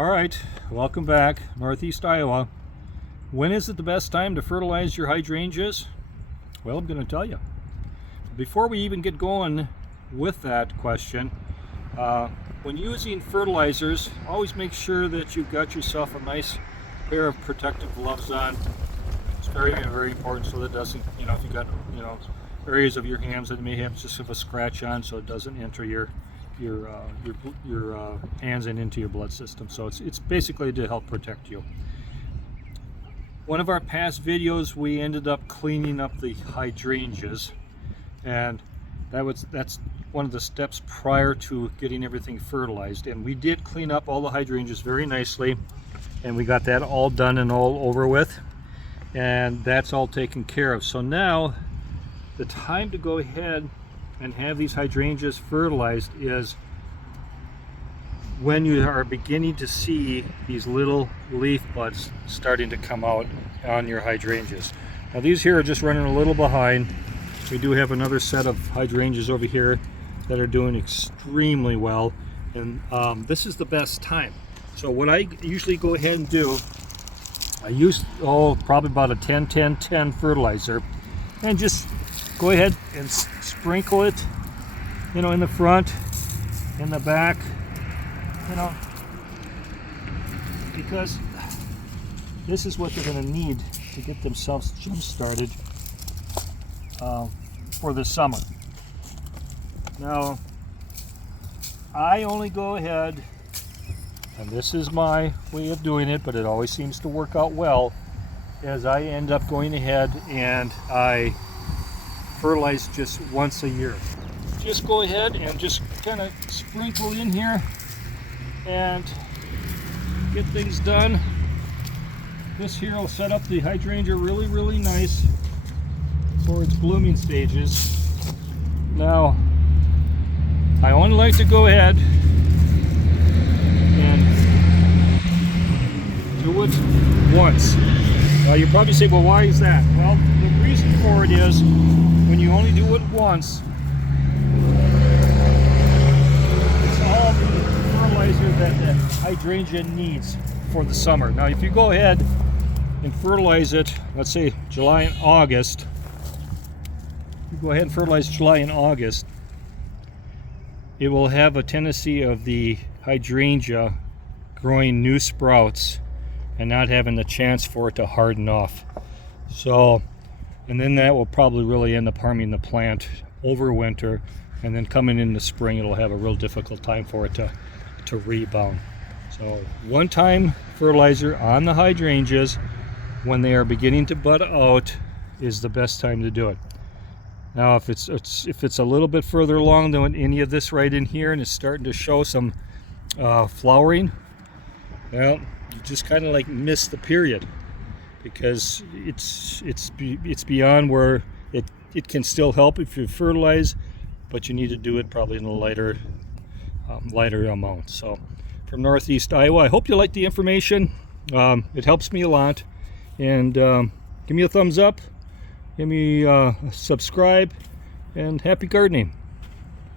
All right, welcome back, Northeast Iowa. When is it the best time to fertilize your hydrangeas? Well, I'm going to tell you. Before we even get going with that question, when using fertilizers, always make sure that you've got yourself a nice pair of protective gloves on. It's very, very important so that it doesn't, if you've got, areas of your hands that may have just a scratch on, so it doesn't enter your hands and into your blood system. So it's basically to help protect you. One of our past videos, we ended up cleaning up the hydrangeas, and that's one of the steps prior to getting everything fertilized. And we did clean up all the hydrangeas very nicely, and we got that all done and all over with, and that's all taken care of. So now the time to go ahead and have these hydrangeas fertilized is when you are beginning to see these little leaf buds starting to come out on your hydrangeas. Now these here are just running a little behind. We do have another set of hydrangeas over here that are doing extremely well, and this is the best time. So what I usually go ahead and do, I use probably about a 10-10-10 fertilizer, and just go ahead and sprinkle it, in the front, in the back, because this is what they're going to need to get themselves jump started for the summer. Now, I only go ahead, and this is my way of doing it, but it always seems to work out well, as I end up going ahead and I fertilize just once a year. Just go ahead and just kind of sprinkle in here and get things done. This here will set up the hydrangea really, really nice for its blooming stages. Now, I only like to go ahead and do it once. Now you probably say, well, why is that? Well, the reason for it is when you only do it once, it's all the fertilizer that the hydrangea needs for the summer. Now if you go ahead and fertilize it, let's say July and August, you go ahead and fertilize July and August, it will have a tendency of the hydrangea growing new sprouts and not having the chance for it to harden off. So, and then that will probably really end up harming the plant over winter, and then coming in the spring it'll have a real difficult time for it to rebound. So one-time fertilizer on the hydrangeas when they are beginning to bud out is the best time to do it. Now if it's a little bit further along than any of this right in here and it's starting to show some flowering, well, you just kind of like miss the period, because it's beyond where it can still help if you fertilize, but you need to do it probably in a lighter amount. So from Northeast Iowa, I hope you like the information. It helps me a lot, and give me a thumbs up, give me a subscribe, and happy gardening.